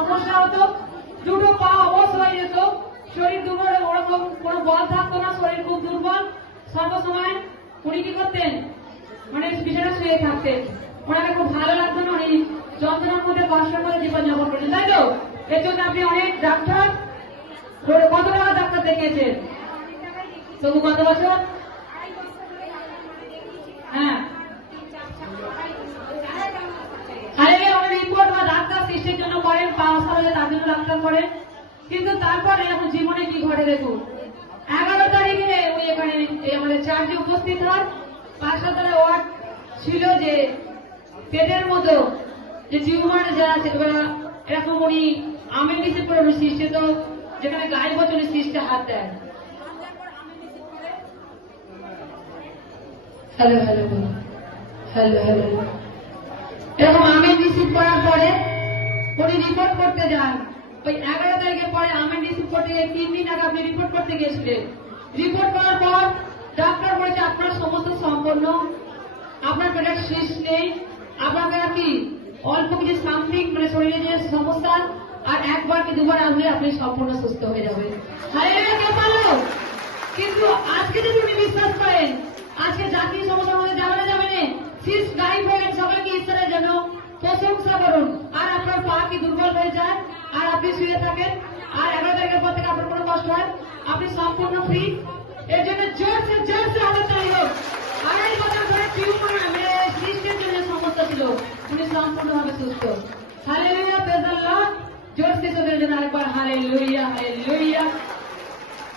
সমস্যা হতো, দুটো পা অবশ হয়ে যেত, শরীর দুর্বল, ওরকম কোনো বল থাকতো না, শরীর খুব দুর্বল, সর্বসময় উনি কি করতেন, মানে বিছানা শুয়ে থাকতেন। ওনাকে খুব ভালো লাগতো না, উনি যন্ত্রণার মধ্যে কষ্ট করে জীবনযাপন করতেন, তাই তো? এর জন্য আপনি অনেক ডাক্তার, কত টাকা ডাক্তার দেখিয়েছেন? তবু কত বছর? হ্যাঁ, রিপোর্ট বা ডাক্তার সৃষ্টির জন্য করেন, পাওয়া হলে তার জন্য ডাক্তার করেন, কিন্তু তারপরে এখন জীবনে কি ঘটে দেখুন। 11 তারিখে উনি এখানে আমাদের চার্জে উপস্থিত হয়। হাসপাতালে ওয়ার্ড ছিল যে পেটের মতো যে টিউমার যারা আছে, এরকম উনি আমেন্ডিসিস করে উনি সৃষ্টি, তো যেখানে গায়ে বছরের সৃষ্টি হাত দেয়। হ্যালো হ্যালো হ্যালো হ্যালো, এরকম আমেন্ডিসিস করার পরে উনি রিপোর্ট করতে যান। ওই 11 তারিখের পরে আমেন্ডিসিস করতে গিয়ে 3 দিন আগে আপনি রিপোর্ট করতে গিয়েছিলেন। রিপোর্ট করার পর ডাক্তার বলেছে আপনার সমস্ত সম্পন্ন, আপনার পেটের শীষ নেই, আপনাকে আর কি অল্প কিছু সামথিং মানে শরীরে যে সমস্যা, আর একবার কি দুবার আসলে আপনি সম্পূর্ণ সুস্থ হয়ে যাবেন। হালেলুয়া, কে পারলো? কিন্তু আজকে যদি উনি বিশ্বাস করেন, আজকে জাতীয় সমস্যার মধ্যে যাবে না, শীষ গাইব হয়ে সবাইকে ঈশ্বরের জন্য প্রশংসা করুন। আর আপনার পা কি দুর্বল হয়ে যায় আর আপনি শুয়ে থাকেন, আর 11 তারিখের পর থেকে আপনার কোনো কষ্ট হয়, আপনি সম্পূর্ণ ফ্রি। এর জন্য জোরসে হবে তাই হোক। 2.5 বছর ধরে টিউমার সৃষ্টির জন্য সমস্যা ছিল, উনি সম্পূর্ণভাবে সুস্থ। Hallelujah, praise the lord. জোরসে জন্য আরেকবার হালেলুয়া হালেলুয়া।